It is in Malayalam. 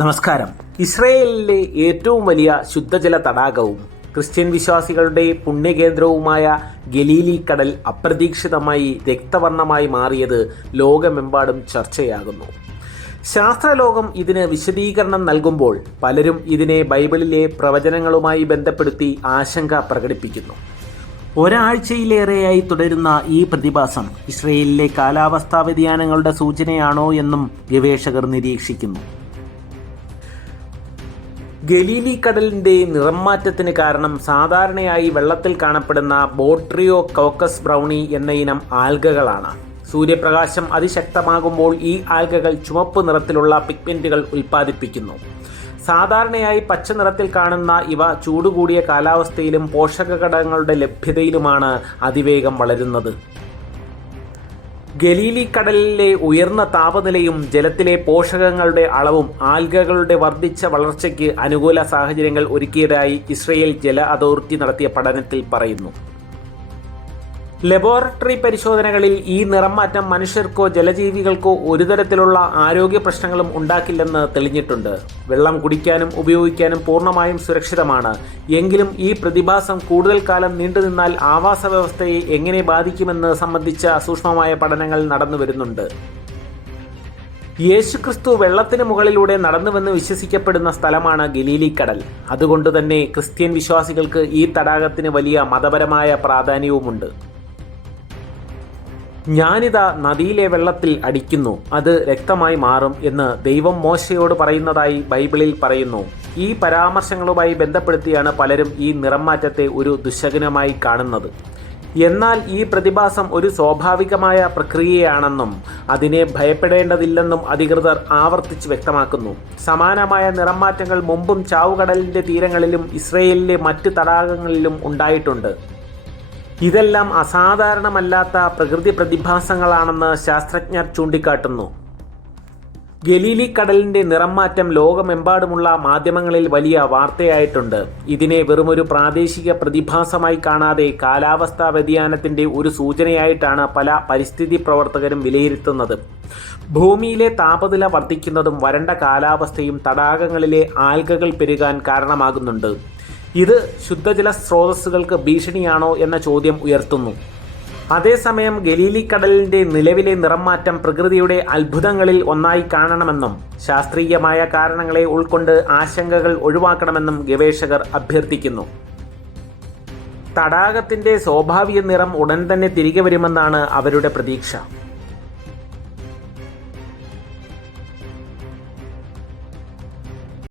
നമസ്കാരം. ഇസ്രയേലിലെ ഏറ്റവും വലിയ ശുദ്ധജല തടാകവും ക്രിസ്ത്യൻ വിശ്വാസികളുടെ പുണ്യകേന്ദ്രവുമായ ഗലീലി കടൽ അപ്രതീക്ഷിതമായി രക്തവർണ്ണമായി മാറിയത് ലോകമെമ്പാടും ചർച്ചയാകുന്നു. ശാസ്ത്രലോകം ഇതിന് വിശദീകരണം നൽകുമ്പോൾ പലരും ഇതിനെ ബൈബിളിലെ പ്രവചനങ്ങളുമായി ബന്ധപ്പെടുത്തി ആശങ്ക പ്രകടിപ്പിക്കുന്നു. ഒരാഴ്ചയിലേറെയായി തുടരുന്ന ഈ പ്രതിഭാസം ഇസ്രയേലിലെ കാലാവസ്ഥാ വ്യതിയാനങ്ങളുടെ സൂചനയാണോ എന്നും ഗവേഷകർ നിരീക്ഷിക്കുന്നു. ഗലീലി കടലിൻ്റെ നിറം മാറ്റത്തിന് കാരണം സാധാരണയായി വെള്ളത്തിൽ കാണപ്പെടുന്ന ബോട്രിയോ കോക്കസ് ബ്രൗണി എന്ന ഇനം ആൽഗകളാണ്. സൂര്യപ്രകാശം അതിശക്തമാകുമ്പോൾ ഈ ആൽഗകൾ ചുവപ്പ് നിറത്തിലുള്ള പിഗ്മെന്റുകൾ ഉൽപ്പാദിപ്പിക്കുന്നു. സാധാരണയായി പച്ച നിറത്തിൽ കാണുന്ന ഇവ ചൂടുകൂടിയ കാലാവസ്ഥയിലും പോഷകഘടകങ്ങളുടെ ലഭ്യതയിലുമാണ് അതിവേഗം വളരുന്നത്. ഗലീലി കടലിലെ ഉയർന്ന താപനിലയും ജലത്തിലെ പോഷകങ്ങളുടെ അളവും ആൽഗകളുടെ വർദ്ധിച്ച വളർച്ചയ്ക്ക് അനുകൂല സാഹചര്യങ്ങൾ ഒരുക്കിയതായി ഇസ്രയേൽ ജല അതോറിറ്റി നടത്തിയ പഠനത്തിൽ പറയുന്നു. ലബോറട്ടറി പരിശോധനകളിൽ ഈ നിറം മാറ്റം മനുഷ്യർക്കോ ജലജീവികൾക്കോ ഒരു തരത്തിലുള്ള ആരോഗ്യ പ്രശ്നങ്ങളും ഉണ്ടാക്കില്ലെന്ന് തെളിഞ്ഞിട്ടുണ്ട്. വെള്ളം കുടിക്കാനും ഉപയോഗിക്കാനും പൂർണ്ണമായും സുരക്ഷിതമാണ്. എങ്കിലും ഈ പ്രതിഭാസം കൂടുതൽ കാലം നീണ്ടുനിന്നാൽ ആവാസ വ്യവസ്ഥയെ എങ്ങനെ ബാധിക്കുമെന്ന് സംബന്ധിച്ച സൂക്ഷ്മമായ പഠനങ്ങൾ നടന്നുവരുന്നുണ്ട്. യേശുക്രിസ്തു വെള്ളത്തിന് മുകളിലൂടെ നടന്നുവെന്ന് വിശ്വസിക്കപ്പെടുന്ന സ്ഥലമാണ് ഗലീലി കടൽ. അതുകൊണ്ട് തന്നെ ക്രിസ്ത്യൻ വിശ്വാസികൾക്ക് ഈ തടാകത്തിന് വലിയ മതപരമായ പ്രാധാന്യവുമുണ്ട്. ഞാനിതാ നദിയിലെ വെള്ളത്തിൽ അടിക്കുന്നു, അത് രക്തമായി മാറും എന്ന് ദൈവം മോശയോട് പറയുന്നതായി ബൈബിളിൽ പറയുന്നു. ഈ പരാമർശങ്ങളുമായി ബന്ധപ്പെടുത്തിയാണ് പലരും ഈ നിറം മാറ്റത്തെ ഒരു ദുശകുനമായി കാണുന്നത്. എന്നാൽ ഈ പ്രതിഭാസം ഒരു സ്വാഭാവികമായ പ്രക്രിയയാണെന്നും അതിനെ ഭയപ്പെടേണ്ടതില്ലെന്നും അധികൃതർ ആവർത്തിച്ച് വ്യക്തമാക്കുന്നു. സമാനമായ നിറം മാറ്റങ്ങൾ മുമ്പും ചാവുകടലിൻ്റെ തീരങ്ങളിലും ഇസ്രയേലിലെ മറ്റ് തടാകങ്ങളിലും ഉണ്ടായിട്ടുണ്ട്. ഇതെല്ലാം അസാധാരണമല്ലാത്ത പ്രകൃതി പ്രതിഭാസങ്ങളാണെന്ന് ശാസ്ത്രജ്ഞർ ചൂണ്ടിക്കാട്ടുന്നു. ഗലീലി കടലിൻ്റെ നിറം മാറ്റം ലോകമെമ്പാടുമുള്ള മാധ്യമങ്ങളിൽ വലിയ വാർത്തയായിട്ടുണ്ട്. ഇതിനെ വെറുമൊരു പ്രാദേശിക പ്രതിഭാസമായി കാണാതെ കാലാവസ്ഥാ വ്യതിയാനത്തിൻ്റെ ഒരു സൂചനയായിട്ടാണ് പല പരിസ്ഥിതി പ്രവർത്തകരും വിലയിരുത്തുന്നത്. ഭൂമിയിലെ താപനില വർദ്ധിക്കുന്നതും വരണ്ട കാലാവസ്ഥയും തടാകങ്ങളിലെ ആൽഗകൾ പെരുകാൻ കാരണമാകുന്നുണ്ട്. ഇത് ശുദ്ധജല സ്രോതസ്സുകൾക്ക് ഭീഷണിയാണോ എന്ന ചോദ്യം ഉയർത്തുന്നു. അതേസമയം ഗലീലി കടലിൻ്റെ നിലവിലെ നിറം മാറ്റം പ്രകൃതിയുടെ അത്ഭുതങ്ങളിൽ ഒന്നായി കാണണമെന്നും ശാസ്ത്രീയമായ കാരണങ്ങളെ ഉൾക്കൊണ്ട് ആശങ്കകൾ ഒഴിവാക്കണമെന്നും ഗവേഷകർ അഭ്യർത്ഥിക്കുന്നു. തടാകത്തിൻ്റെ സ്വാഭാവിക നിറം ഉടൻ തന്നെ തിരികെ വരുമെന്നാണ് അവരുടെ പ്രതീക്ഷ.